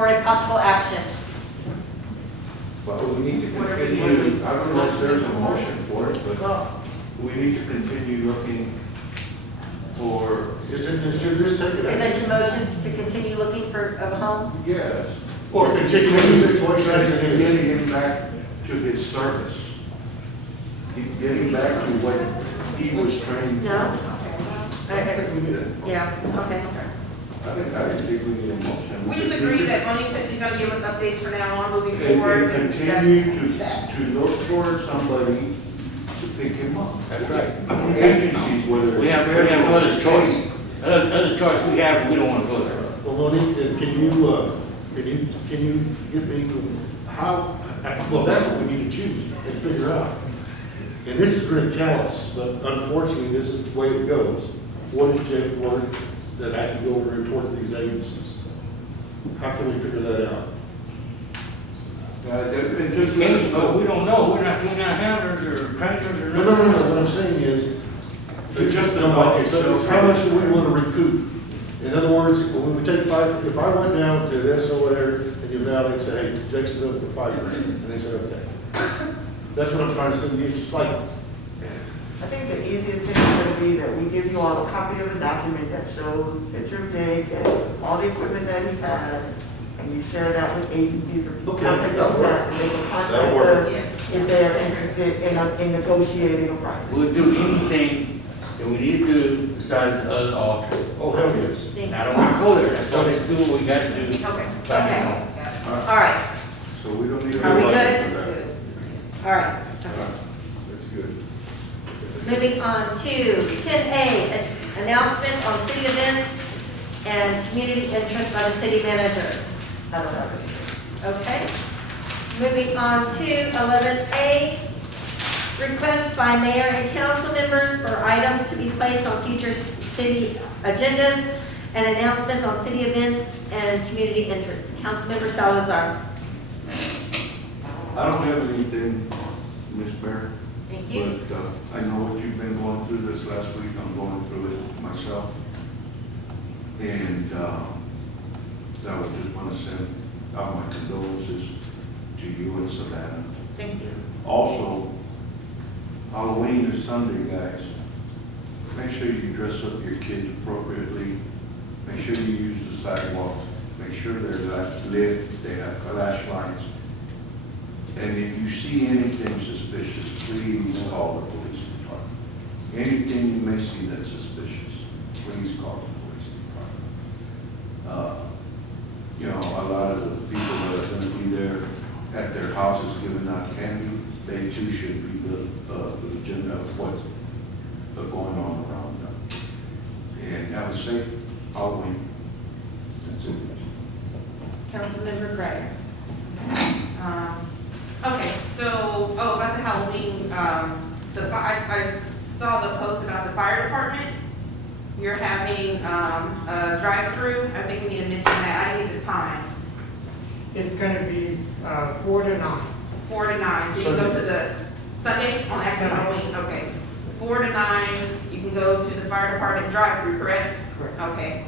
for a possible action. Well, we need to continue, I don't know if there's a motion for it, but we need to continue looking for, Should this take it? Is that your motion to continue looking for a home? yes. Or continue in the situation as it is? Getting him back to his service. Getting back to what he was trained. No? I think we need a, Yeah, okay. I didn't think we need a motion. We just agreed that Monique said she's gonna give us updates from now on moving And forward. continue that's- to look for somebody to pick him up. That's right. Agencies, whether. We have no other choice. Other choice we have, we don't want to go there. Well, Monique, can you get me how, well, that's what we need to choose and figure out. And this is very callous, but unfortunately, this is the way it goes. What is Jeff worth that I can go over and report to these agencies? How can we figure that out? And just let us But know. we don't know, we're not canine handlers or trainers or No, nothing. what I'm saying is, It's just no, about- it's how much do we want to recoup? In other words, when we take five, if I went down to this over there in your valley and said, hey, Jackson up for $5,000, and they said, okay. That's what I'm trying to say, it's like, I think the easiest thing is going to be that we give you all a copy of the document that shows picture of Jake and all the equipment that he has, and you share that with agencies or Okay, contact that'll us work. that, and they can That'll contact work. us if they're interested in negotiating a price. We'll do anything that we need to do besides the other alternate. oh, hell yes. And I don't want to go there, that's why let's do what we got to do. Okay. Find Okay. a home. All right, So we don't need a. Are we motion good? for that. all right. That's good. Moving on to 10A, announcements on city events and community interest by the city manager. I don't have it. Okay. Moving on to 11A, requests by mayor and council members for items to be placed on future city agendas and announcements on city events and community interests. Councilmember Salazar. I don't have anything, Ms. Mayor. Thank you. But I know what you've been going through this last week, I'm going through it myself. And I would just want to send out my condolences to you and Savannah. Thank you. Also, Halloween is Sunday, guys. Make sure you dress up your kids appropriately. Make sure you use the sidewalks. Make sure they're lit, they have flashlights. And if you see anything suspicious, please call the police department. Anything you may see that's suspicious, please call the police department. You know, a lot of the people that are going to be there at their houses giving out candy, they too should be the agenda of what's going on around them. And have a safe Halloween. That's it. Councilmember Gray. Okay, so, about the Halloween, I saw the post about the fire department. You're having, a drive-through, I think we need to mention that, I didn't get the time, It's gonna be 4 to 9. 4 to 9, so you go to the, Sunday, on actually Halloween, okay. 4 to 9, you can go to the fire department drive-through, correct? Correct. Okay.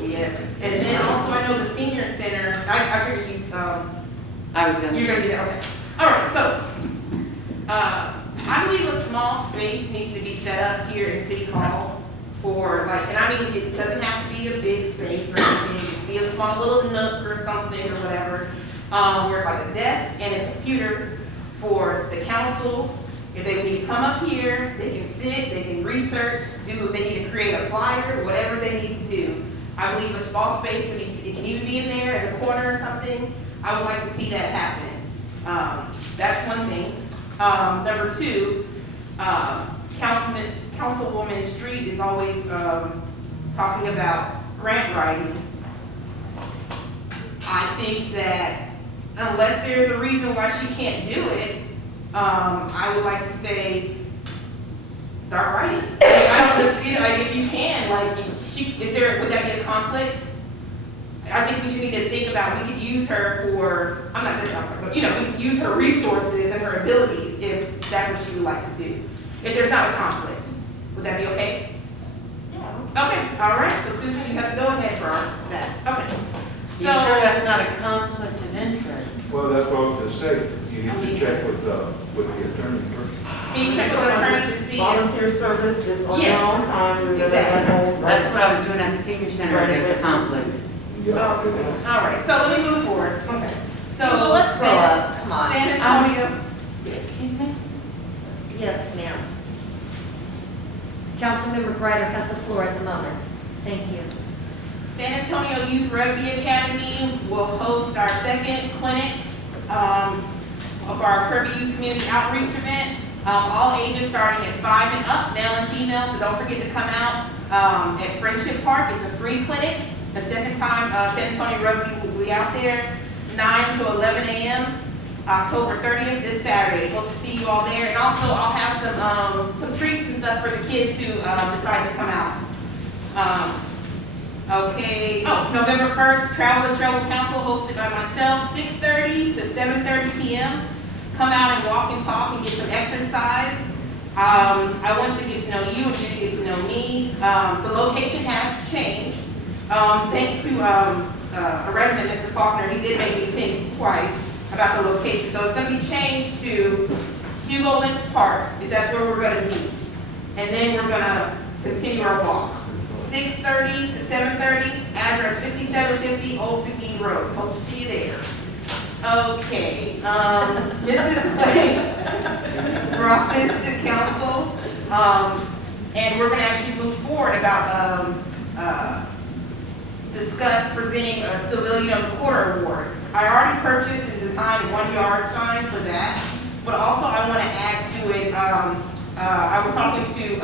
Yes, and then also I know the senior center, I figured you, I was gonna. you're gonna be there, okay. All right, so, I believe a small space needs to be set up here in City Hall for like, and I mean, it doesn't have to be a big space or anything, it can be a small little nook or something or whatever, where it's like a desk and a computer for the council. If they need to come up here, they can sit, they can research, do, if they need to create a flyer, whatever they need to do. I believe a small space could be, it can even be in there in the corner or something. I would like to see that happen. That's one thing. Number two, Councilwoman Street is always, talking about grant writing. I think that unless there's a reason why she can't do it, I would like to say, start writing. I don't just, like, if you can, like, would that be a conflict? I think we should need to think about, we could use her for, I'm not this conflict, but, we could use her resources and her abilities if that's what she would like to do. If there's not a conflict, would that be okay? Yeah. Okay, all right, so Susan, you have to go ahead for that, okay. You sure that's not a conflict of interest? Well, that's what I was gonna say, you need to check with the attorney first. Can you check with the attorney to see? Volunteer service, just on your Yes. own time, you're gonna Exactly. at home. That's what I was doing at the senior center, and there's a conflict. Yeah. All right, so let me move forward. Okay. So. Well, let's grow up, come on. San Antonio. Excuse me? Yes, ma'am. Councilmember Greider has the floor at the moment. Thank you. San Antonio Youth Rugby Academy will host our second clinic of our Kirby Youth Community Outreach event. All ages starting at 5 and up, male and female, so don't forget to come out at Friendship Park. It's a free clinic. The second time San Antonio Rugby will be out there, 9 to 11 a.m. October 30th, this Saturday. Hope to see you all there. And also, I'll have some treats and stuff for the kids who decide to come out. Okay, November 1st, Travel and Travel Council hosted by myself, 6:30 to 7:30 p.m. Come out and walk and talk and get some exercise. I want to get to know you and you to get to know me. The location has changed. Thanks to a resident, Mr. Faulkner, he did make me think twice about the location. So it's going to be changed to Hugo Lynch Park, is that's where we're going to meet. And then we're going to continue our walk. 6:30 to 7:30, address 5750 Old Seguin Road. Hope to see you there. Okay, Mrs. Quinn brought this to council, and we're going to actually move forward about discuss presenting a Civilian of the Quarter award. I already purchased and designed a 1 yard sign for that, but also I want to add to it. I was talking to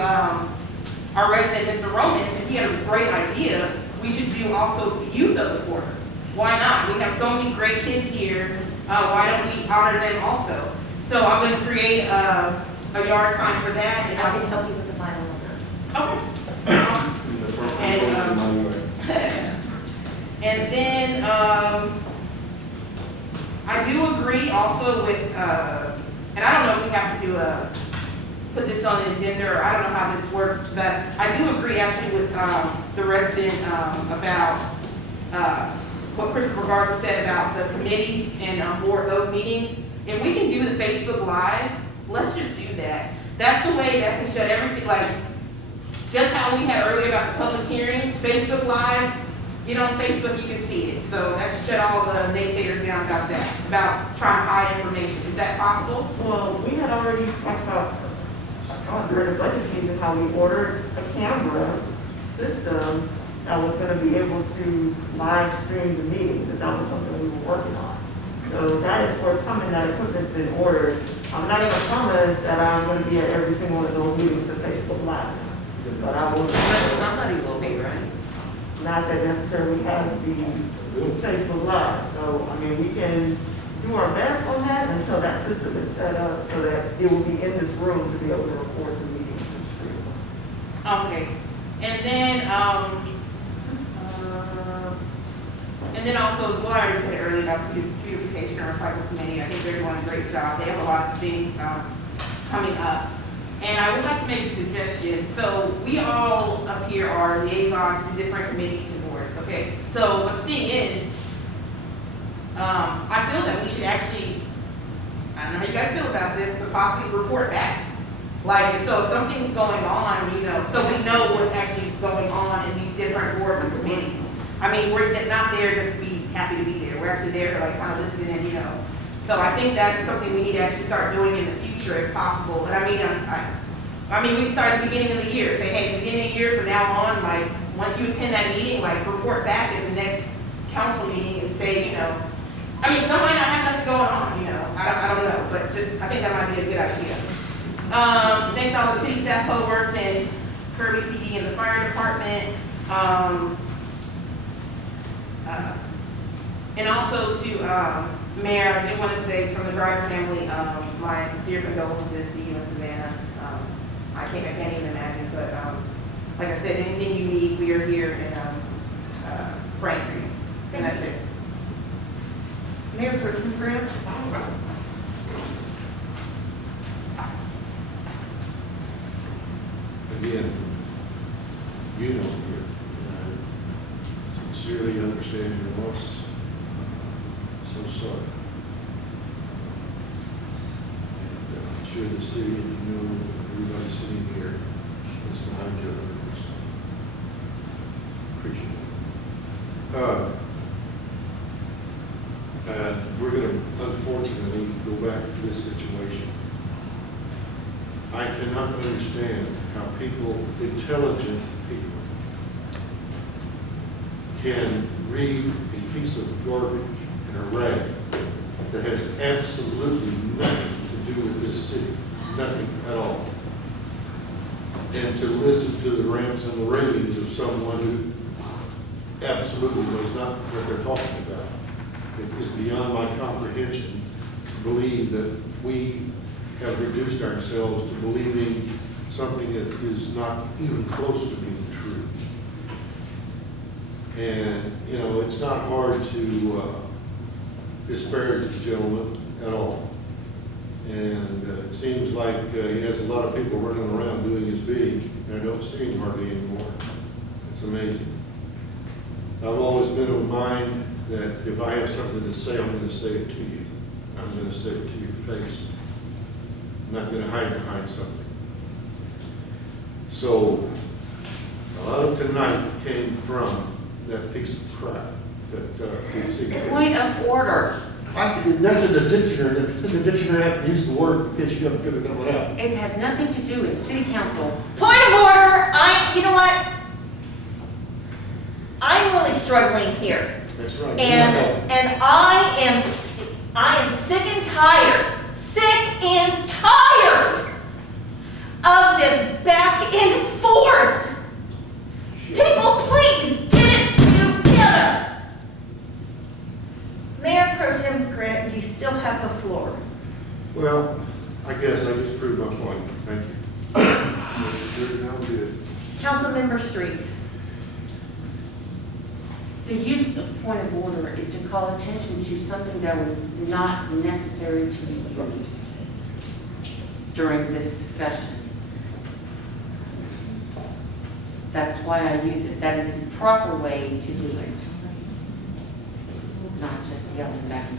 our resident, Mr. Romans, and he had a great idea. We should do also the Youth of the Quarter. Why not? We have so many great kids here. Why don't we honor them also? So I'm going to create a yard sign for that. And I can help you with the final one. Okay. And then I do agree also with, and I don't know if we have to do put this on the agenda, or I don't know how this works, but I do agree actually with the resident about what Christopher Garza said about the committees and board those meetings. If we can do the Facebook Live, let's just do that. That's the way that can shut everything, like just how we had earlier about the public hearing, Facebook Live, get on Facebook, you can see it. So that should shut all the naysayers down about that, about trying to hide information. Is that possible? Well, we had already talked about, during the budget season, how we ordered a camera system that was gonna be able to live stream the meetings, and that was something we were working on. So that is forthcoming, that equipment's been ordered. I'm not gonna promise that I'm gonna be at every single one of those meetings to Facebook Live, but I will. But somebody will be, right? Not that necessarily has the Facebook Live. So, I mean, we can do our best on that until that system is set up so that it will be in this room to be able to record the meetings and stream. Okay. And then also, well, I already said it earlier about the beautification or recycle committee. I think they're doing a great job. They have a lot of things coming up. And I would like to make a suggestion. So we all up here are liaisons to different committees and boards, okay? So the thing is, I feel that we should actually, I don't know how you guys feel about this, but possibly report back. Like, so if something's going on, you know, so we know what actually is going on in these different boards and committees. I mean, we're not there just to be happy to be there. We're actually there to like kind of listen and, you know. So I think that's something we need to actually start doing in the future if possible. And I mean, we can start at the beginning of the year. Say, hey, beginning of the year from now on, like, once you attend that meeting, like, report back at the next council meeting and say, you know, I mean, some might not have nothing going on, you know. I don't know, but just, I think that might be a good idea. Thanks to all the city staff co-workers and Kirby PD and the fire department. And also to Mayor, I did want to say from the Driver family, my sincere condolences to you and Savannah. I can't even imagine, but like I said, anything you need, we are here and praying for you. And that's it. Mayor Pro Tem Grant. Again, you know, here, and I sincerely understand your loss. sorry. And I'm sure the city, everybody sitting here is behind you. Appreciate it. And we're going to unfortunately go back to this situation. I cannot understand how people, intelligent people, can read a piece of garbage in a rag that has absolutely nothing to do with this city, nothing at all, and to listen to the rants and the ravings of someone who absolutely knows not what they're talking about. It is beyond my comprehension to believe that we have reduced ourselves to believing something that is not even close to being true. And, you know, it's not hard to disparage the gentleman at all. And it seems like he has a lot of people running around doing his bidding, and I don't see him hardly anymore. It's amazing. I've always been of mind that if I have something to say, I'm going to say it to you. I'm going to say it to your face. I'm not going to hide behind something. So, a lot of tonight came from that piece of crap that we see. Point of order. That's in the dictionary. If it's in the dictionary, I have to use the word in case you haven't figured that one out. It has nothing to do with city council. Point of order, you know what? I'm really struggling here. That's right. And I am sick and tired of this back and forth. People, please get it together. Mayor Pro Tem Grant, you still have the floor. Well, I guess I just proved my point. Thank you. No good. Councilmember Street. The use of point of order is to call attention to something that was not necessary to be used during this discussion. That's why I use it. That is the proper way to do it. Not just yelling back and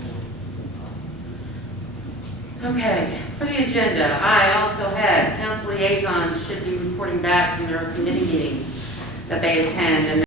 forth. Okay, for the agenda, I also had council liaisons should be reporting back from their committee meetings that they attend, and